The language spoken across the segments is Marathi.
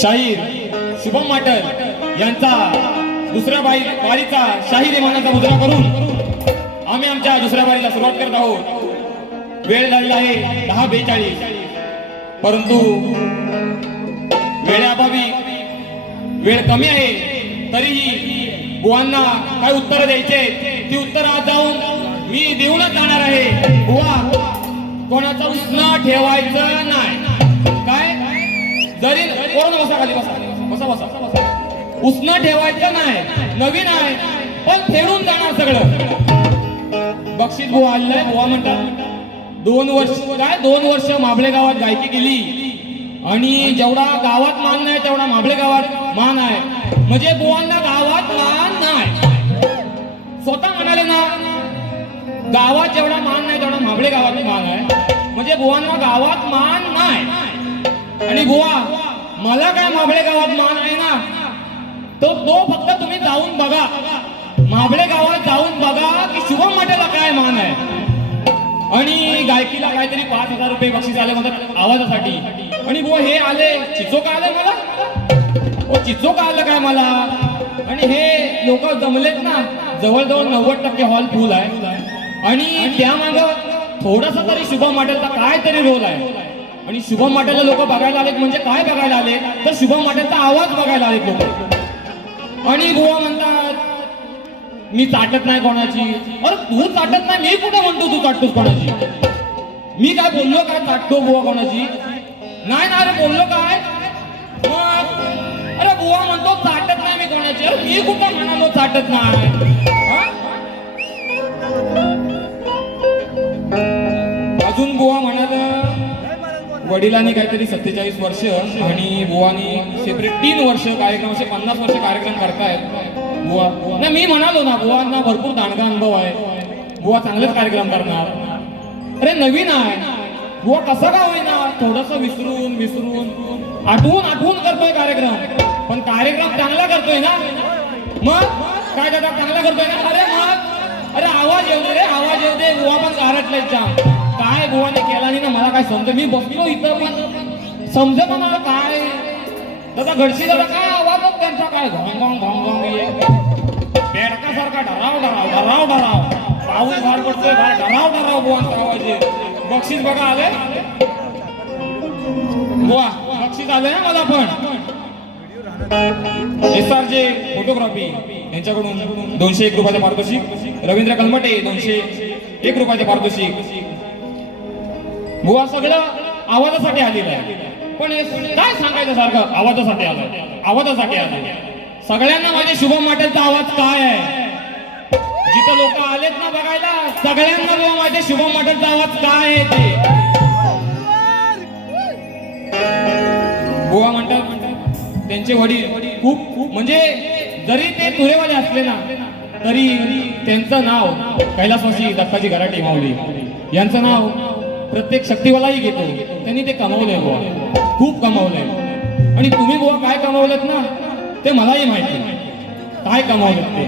शाहीर शुभम माटल यांचा दुसऱ्या बारीचा शाही देवानाचा मुद्रा करून आम्ही आमच्या दुसऱ्या बारीला सुरुवात करत आहोत। वेळ झालेला आहे 10:42, परंतु वेळेअभावी वेळ कमी आहे, तरीही बुवांना काय उत्तर द्यायचे ती उत्तर आज जाऊन मी देऊनच जाणार आहे। बुवा, कोणाचा उसना ठेवायचं नाही। काय जरी कोण बसा, खाली बसा, बसा बसा, उसना ठेवायचं नाही। नवीन आहे पण फेडून जाणार सगळं। बक्षीस बुवा आलंय। बुवा म्हणतात 2 वर्ष माबळे गावात गायकी केली आणि जेवढा गावात मान नाही तेवढा माबळे गावात मान आहे। म्हणजे बुवांना गावात मान नाही, स्वतः म्हणाले ना, गावात जेवढा मान नाही तेवढा माबळे गावात मान आहे। म्हणजे बुवांना गावात मान नाही। आणि बुवा, मला काय माबळे गावात मान आहे ना, तो फक्त तुम्ही जाऊन बघा, माबळे गावात जाऊन बघा की शुभम माटेला काय मान आहे। आणि गायकीला काहीतरी 5,000 रुपये बक्षीस आले म्हणतात आवाजासाठी। आणि बुवा हे आले, चिचोका आले मला, ओ चिचोका आलं काय मला। आणि हे लोक जमलेत ना, जवळजवळ 90% हॉल फुल आहे। आणि त्यामागे थोडासा तरी शुभम माटेलचा काय तरी रोल आहे। आणि शुभम माटेलला लोक बघायला आलेत, म्हणजे काय बघायला आले तर शुभम माटेलचा आवाज बघायला आलेत लोक। आणि बुवा म्हणतात मी चाटत नाही कोणाची। अरे तू चाटत नाही, मी कुठे म्हणतो तू चाटतोस कोणाची? मी काय बोललो काय चाटतो बुवा कोणाची? नाही ना, अरे बोललो काय? अरे बुवा म्हणतो चाटत नाही मी कोणाची। अरे मी कुठे म्हणालो चाटत नाही? अजून बुवा म्हणाल वडिलांनी काहीतरी 47 वर्ष आणि बुवानी सेपरेट 3 वर्ष कार्यक्रम, असे 50 वर्ष कार्यक्रम करतायत। बुवा नाही, मी म्हणालो ना बुवांना भरपूर दांडगा अनुभव आहे, बुवा चांगलेच कार्यक्रम करणार. अरे नवीन आहे बुवा, कसं का होईना थोडस विसरून विसरून आठवून करतोय कार्यक्रम, पण कार्यक्रम चांगला करतोय ना. मग काय दादा चांगला करतोय ना. अरे मग अरे आवाज येऊ दे रे, आवाज येऊ दे. बुवा पण गारटले काय बुवाने केला नाही ना, मला काय समज. मी बसलो इथं पण समजत मला काय दादा घडशी दादा काय आवाज त्यांचा काय घोंग घोंग घोंग घोंग बेडकासारखा डराव पाऊस फार पडतोय, फार डराव बुवांचा आवाज आहे. बक्षीस बघा आले बुवा, बक्षीस आले ना मला पण. SRJ फोटोग्राफी यांच्याकडून 201 रुपयाचे पारितोषिक. रवींद्र कलमटे 201 रुपयाचे पारितोषिक. बुवा सगळं आवाजासाठी आलेलं आहे, पण काय सांगायचं सारखं आवाजासाठी आलं. सगळ्यांना माझे शुभम माटेलचा आवाज काय आहे, जिथं लोक आलेत ना बघायला, सगळ्यांना माझे शुभम माटेलचा आवाज काय आहे ते. बुवा म्हणतात त्यांचे वडील खूप म्हणजे जरी ते तुरेवाले असले ना तरी त्यांचं नाव कैलासवासी दत्ताजी गराटे माऊली यांचं नाव प्रत्येक शक्तीवालाही घेतो. त्यांनी ते कमवलंय बुवा, खूप कमवलंय. आणि तुम्ही बुवा काय कमवलेत ना ते मलाही माहिती काय कमवलेत ते.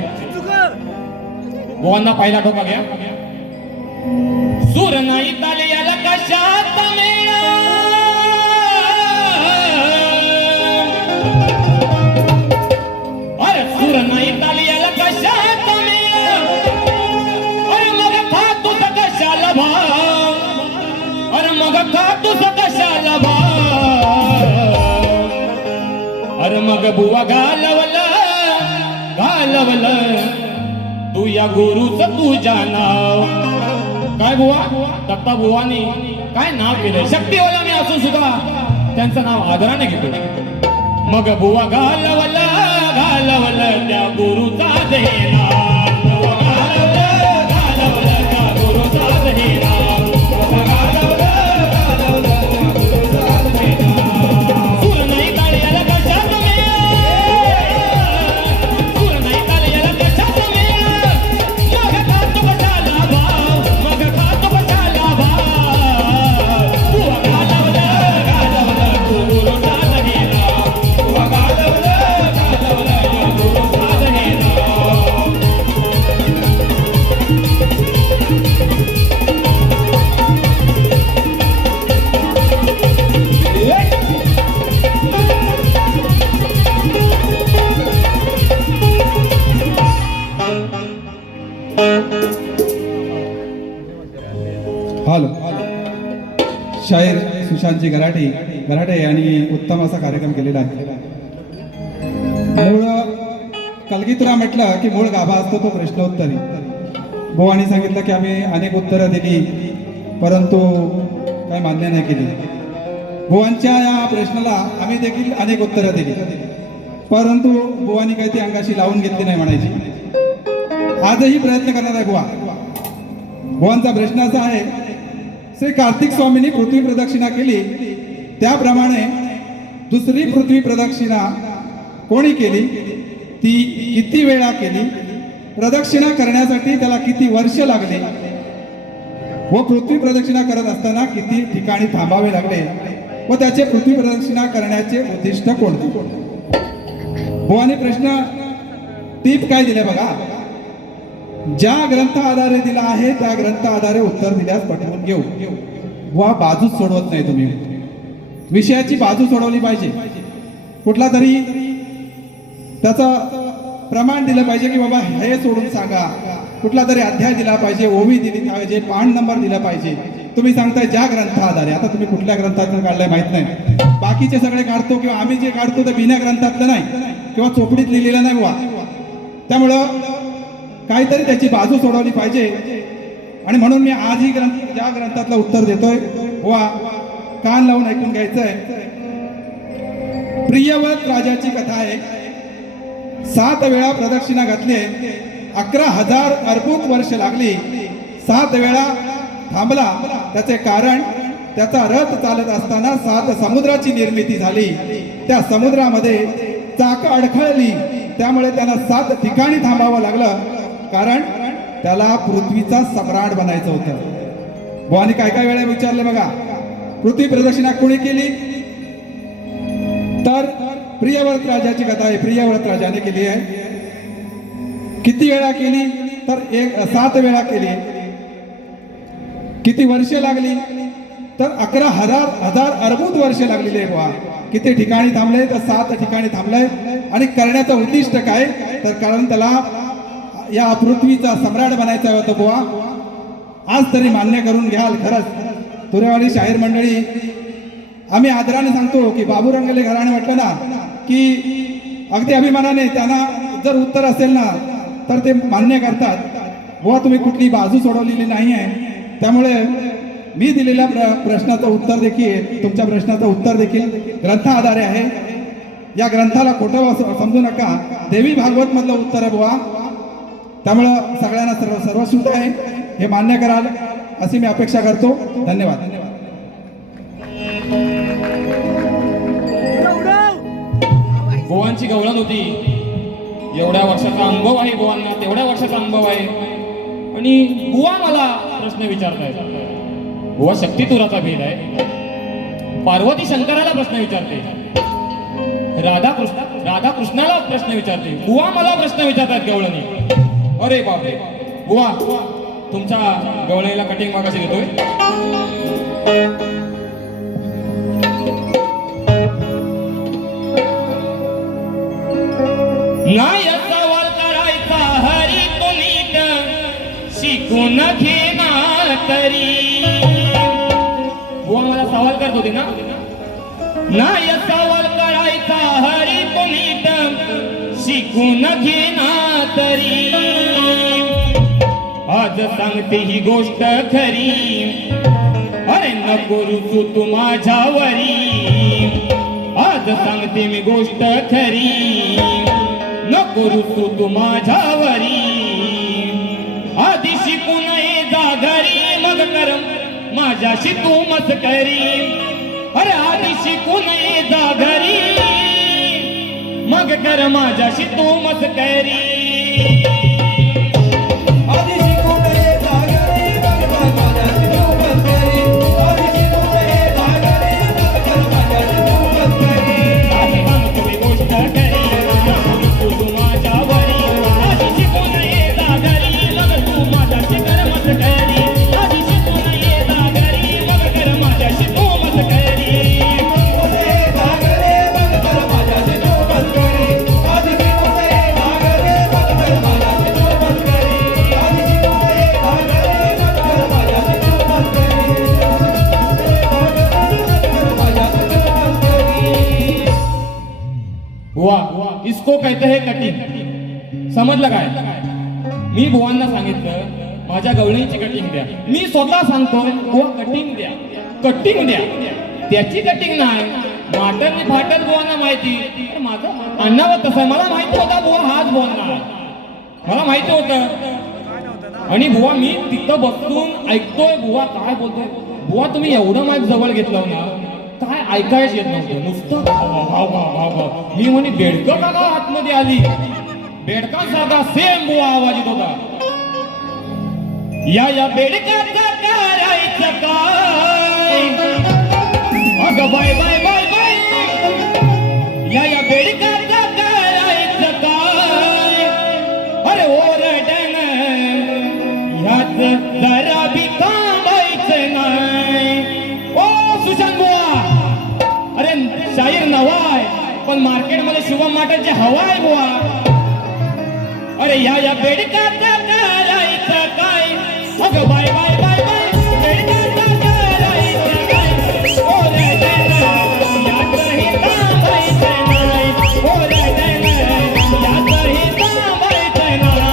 बुवांना पहिला टोका घ्या. सूर नाही ताले याला कशात मेळा, अरे सूर नाही ताले याला कशात मेळा, अरे मग खातो तर कशाला भाव, अरे मग खातो तर कशाला भाव, अरे मग बुवा घालवलं तू या गुरुच तुझ्या नाव. काय बुवा दत्ता बुवानी काय नाव केलंय, शक्तीवाला मी असून सुद्धा त्यांचं नाव आदराने घेतो. मग बुवा घालवलं त्या गुरुचा देना, त्या गुरुचा देना. हॅलो, शाहीर सुशांतजी गराटे यांनी उत्तम असा कार्यक्रम केलेला आहे. मूळ कलगीतुरा म्हटलं की मूळ गाभा असतो तो प्रश्नोत्तरी. बुवांनी सांगितलं की आम्ही अनेक उत्तरं दिली परंतु काही मान्य नाही केली. बुवांच्या या प्रश्नाला आम्ही देखील अनेक उत्तरं दिली परंतु बुवांनी काही ती अंगाशी लावून घेतली नाही म्हणायची. आजही प्रयत्न करणार आहे बुवा. बुवांचा प्रश्न असा आहे, श्री कार्तिक स्वामींनी पृथ्वी प्रदक्षिणा केली त्याप्रमाणे दुसरी पृथ्वी प्रदक्षिणा कोणी केली, ती किती वेळा केली, प्रदक्षिणा करण्यासाठी त्याला किती वर्ष लागले व पृथ्वी प्रदक्षिणा करत असताना किती ठिकाणी थांबावे लागले व त्याचे पृथ्वी प्रदक्षिणा करण्याचे उद्दिष्ट कोणते. बुवांनी प्रश्न टीप काय दिले बघा, ज्या ग्रंथ आधारे दिला आहे त्या ग्रंथ आधारे उत्तर दिल्यास पटवून घेऊ. बुवा बाजूच सोडवत नाही तुम्ही, विषयाची बाजू सोडवली पाहिजे. कुठला तरी त्याचं प्रमाण दिलं पाहिजे की बाबा हे सोडून सांगा, कुठला तरी अध्याय दिला पाहिजे, ओवी दिली पाहिजे, पान नंबर दिला पाहिजे. तुम्ही सांगताय ज्या ग्रंथ आधारे, आता तुम्ही कुठल्या ग्रंथातून काढलाय माहित नाही, बाकीचे सगळे काढतो किंवा आम्ही जे काढतो ते बिना ग्रंथातलं नाही किंवा चोपडीत लिहिलेलं नाही बुवा. त्यामुळं काहीतरी त्याची बाजू सोडवली पाहिजे आणि म्हणून मी आजही ज्या ग्रंथातलं उत्तर देतोय बुवा कान लावून ऐकून घ्यायचंय. प्रियव्रत राजाची कथा आहे. 7 वेळा प्रदक्षिणा घातली, 11,000 अर्बुत वर्ष लागली, 7 वेळा थांबला. त्याचे कारण त्याचा रथ चालत असताना 7 समुद्राची निर्मिती झाली. त्या समुद्रामध्ये चाक अडखळली, त्यामुळे त्यांना 7 ठिकाणी थांबावं लागलं, कारण त्याला पृथ्वीचा सम्राट बनायचं होतं. बुवानी काय काय वेळा विचारले बघा, पृथ्वी प्रदक्षिणा कोणी केली? तर प्रियव्रत राजाची कथा आहे, प्रियव्रत राजाने केली आहे. किती वेळा केली? तर 7 वेळा केली. किती वर्षे लागली? तर 11,000 अर्बुद वर्षे लागलेली आहे बुवा. किती ठिकाणी थांबले? तर 7 ठिकाणी थांबले. आणि करण्याचं उद्दिष्ट काय? तर कारण त्याला या पृथ्वीचा सम्राट बनायचा होता बुवा. आज तरी मान्य करून घ्याल. खरंच तुरेवाडी शाहीर मंडळी, आम्ही आदराने सांगतो की बाबू रंगले घराणे म्हटलं ना की अगदी अभिमानाने त्यांना जर उत्तर असेल ना तर ते मान्य करतात. बुवा तुम्ही कुठली बाजू सोडवलेली नाही आहे, त्यामुळे मी दिलेल्या प्रश्नाचं उत्तर देखील, तुमच्या प्रश्नाचं उत्तर देखील ग्रंथाआधारे आहे. या ग्रंथाला खोटं समजू नका. देवी भागवत मधलं उत्तर आहे बुवा. त्यामुळं सगळ्यांना सर्वश्रुत आहे हे मान्य कराल अशी मी अपेक्षा करतो. धन्यवाद. बुवांची गवळण होती. एवढ्या वर्षाचा अनुभव आहे बुवांना, तेवढ्या वर्षाचा अनुभव आहे. आणि बुवा मला प्रश्न विचारतायत. बुवा शक्तितुराचा भेद आहे. पार्वती शंकराला प्रश्न विचारते, राधा कृष्णाला प्रश्न विचारते. बुवा मला प्रश्न विचारतात गवळणी. अरे बापरे. बुवा तुमच्या गवळणीला कटिंग मागाशी घेतोय. नाही सवाल करायचा हरी तो नीट शिकून घेणार तरी. बुवा मला सवाल करत होती ना. नाही सवाल करायचा हरी तो नीट शिकून घेणार तरी. आज सांगते ही गोष्ट खरी, अरे नको रुचू तू माझ्यावरी. आज सांगते मी गोष्ट खरी, नको रुचू तू माझ्यावरी. आधी शिकून ये जा घरी, मग कर माझ्याशी तू मस्करी. अरे आधी शिकून ये जा घरी, मग कर माझ्याशी तू मस्करी. वाह, इसको कहते हैं कटिंग. समजलं काय? मी बुवांना सांगितलं माझ्या गवळणीची कटिंग द्या. मी स्वतः सांगतो बुवा कटिंग द्या, कटिंग द्या. त्याची कटिंग नाही, माटरनी फाटल बुवांना माहिती. तर माझं अन्नावर तसं मला माहिती होता बुवा हाच बोलणार, मला माहिती होतं. आणि बुवा मी तिथं बसून ऐकतोय बुवा काय बोलतोय. बुवा तुम्ही एवढं माईक जवळ घेतलं ना, काय ऐकायच येत नव्हतं, नुसतं भाव. मी म्हणे बेडकं का आतमध्ये आली. बेडकांसारखा सेम बुवा आवाज येत होता. या बेडकाचा करायचं काय. अगं बाय बाय बाय बाय. या बेडकाचा करायचं काय. अरे ओरडण ह्याच जरा बी थांबायचं नाही. ओ सुशांत बुवा, अरे शाहीर नवाय पण मार्केटमध्ये शुभम माटाची हवा आहे बुवा. अरे या बेडकाचा करायचं काय. अगं बाय बाय बाय बाय. बेडकाचा करायचं काय. ओरडण यातही थांबायचं नाही. ओरडण यातही थांबायचं नाही. ओरडण यातही थांबायचं नाही.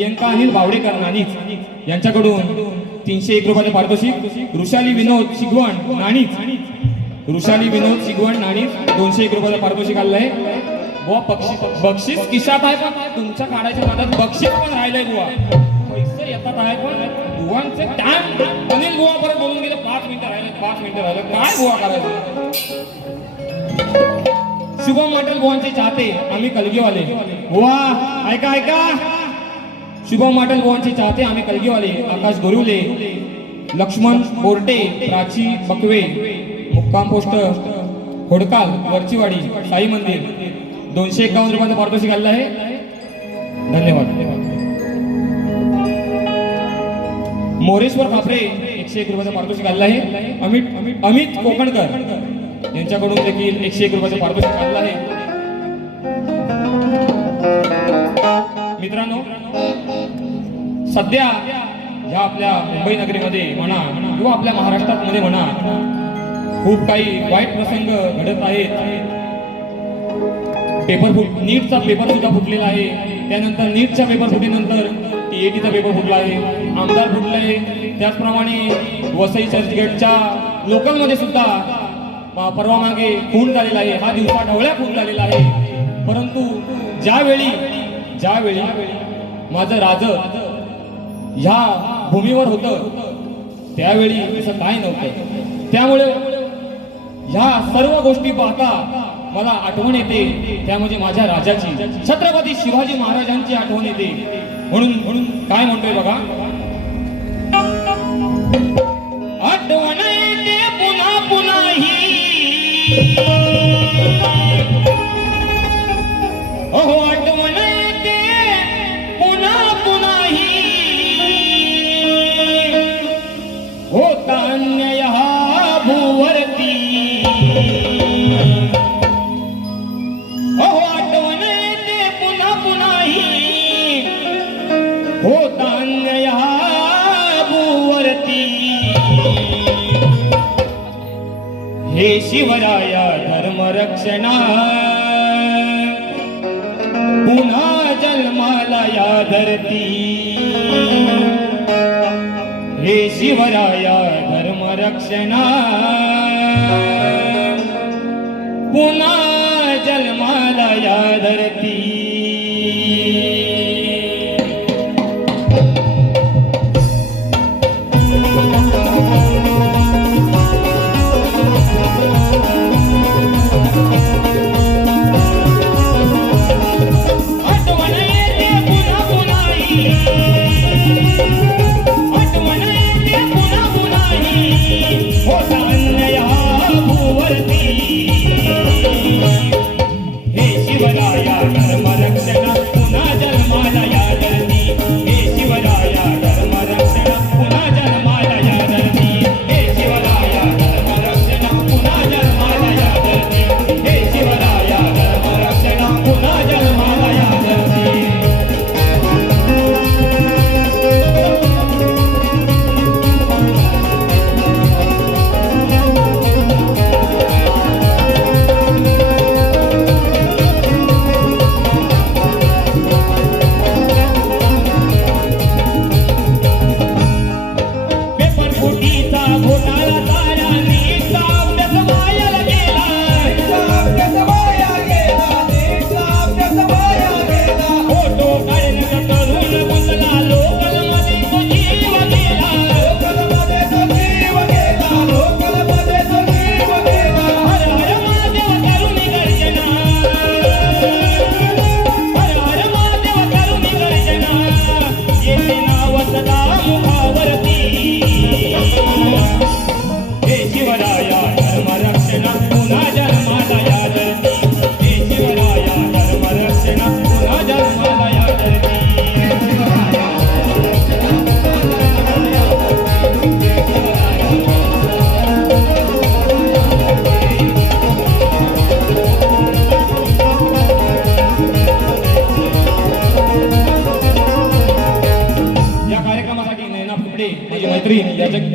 प्रियंका अनिल बावडेकर नाणीच यांच्याकडून 301 रुपयाचे पारितोषिक. वृषाली विनोद शिगवण नाणीच, वृषाली विनोद शिगवण नाणीच 201 रुपयाचं पारितोषिक आलेलं आहे. बुवा बक्षीस खिशात आहे, पण तुमच्या काढायच्या नादात बक्षीस पण राहिलंय बुवा. पैसे येतात आहे पण बुवांचे टाइम. अनिल बुवा परत बोलून गेले 5 मिनिटं राहिले, 5 मिनिटं राहिले. काय बुवा करायचं. शुभम मटल बुवांचे चाहते आम्ही कलगीवाले. बुवा ऐका ऐका. शुभम मटल बुवांचे चाहते आम्ही कलगीवाले. आकाश गोरुले, लक्ष्मण बोर्टे, प्राची बकवे, मुक्काम पोस्ट होडकाल, वरचीवाडी, साई मंदिर 251 रुपयाचं पारितोषिक आलेलं आहे. धन्यवाद. मोरेश्वर कापरे 101 रुपयाचं पारितोषिक आलेलं आहे. अमित कोकणकर यांच्याकडून देखील 101 रुपयाचं पारितोषिक आलेलं आहे. मित्रांनो, सध्या ह्या आपल्या मुंबई नगरीमध्ये म्हणा किंवा आपल्या महाराष्ट्रात मध्ये म्हणा खूप काही वाईट प्रसंग घडत आहेत. नीटचा पेपर सुद्धा फुटलेला आहे. त्यानंतर नीटच्या पेपर फुटीनंतर टीएटीचा पेपर फुटला आहे, आमदार फुटले. त्याचप्रमाणे वसई चर्चगेटच्या लोकलमध्ये सुद्धा परवा मागे खून झालेला आहे. हा दिवसा ढवळ्या खून झालेला आहे. परंतु ज्यावेळी माझं राज ह्या भूमीवर होतं त्यावेळी असं काय नव्हतं. त्यामुळे ह्या सर्व गोष्टी पाहता मला आठवण येते, त्या म्हणजे माझ्या राजाची, छत्रपती शिवाजी महाराजांची आठवण येते. म्हणून काय म्हणतोय बघा. आठवण येते पुन्हा पुन्हा ही, अहो आठवण येते पुन्हा पुन्हा ही, होता अन्याय हा भूवरती. अहो आठवण येते पुन्हा पुन्हा ही, होता अन्याय हा भूवरती. हे शिवराया धर्मरक्षणा पुन्हा जन्माला या धरती. हे शिवराया धर्मरक्षणा पुन्हा जन्माला या धरती.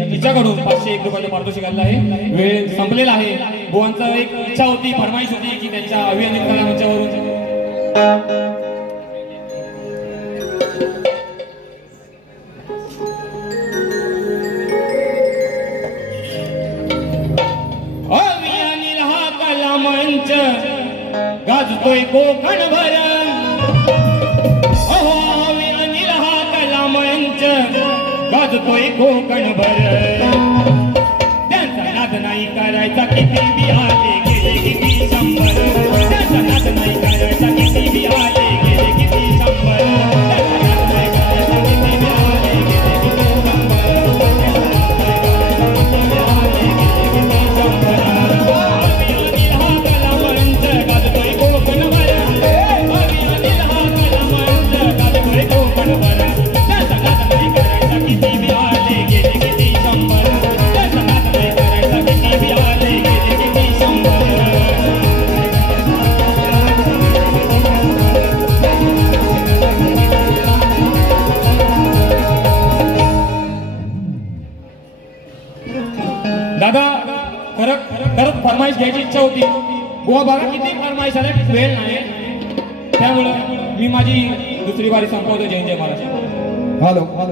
तिच्याकडून 501 रुपयाचं पारितोषिक आलेलं आहे. वेळ संपलेला आहे. बुवांचं एक इच्छा होती, फरमाईश होती की त्यांच्या अभियानिक कला मंचावरून कोकणभर अहो हवी अनिल हा कला मंच गाजतोय कोकणभर त्यांचा नाद नाही करायचा किती बी आले गेले किती शंभर त्यांचा नाद नाही करायचा किती बी आले गेले किती शंभर त्यांचा नाद नाही करायचा किती बी आले गेले किती शंभर दादा खरंच फरमाईश घ्यायची इच्छा होती बुवा बघा किती फरमाईश आल्या वेळ नाही त्यामुळं मी माझी दुसरी बारी संपवतो जय जय महाराज हॅलो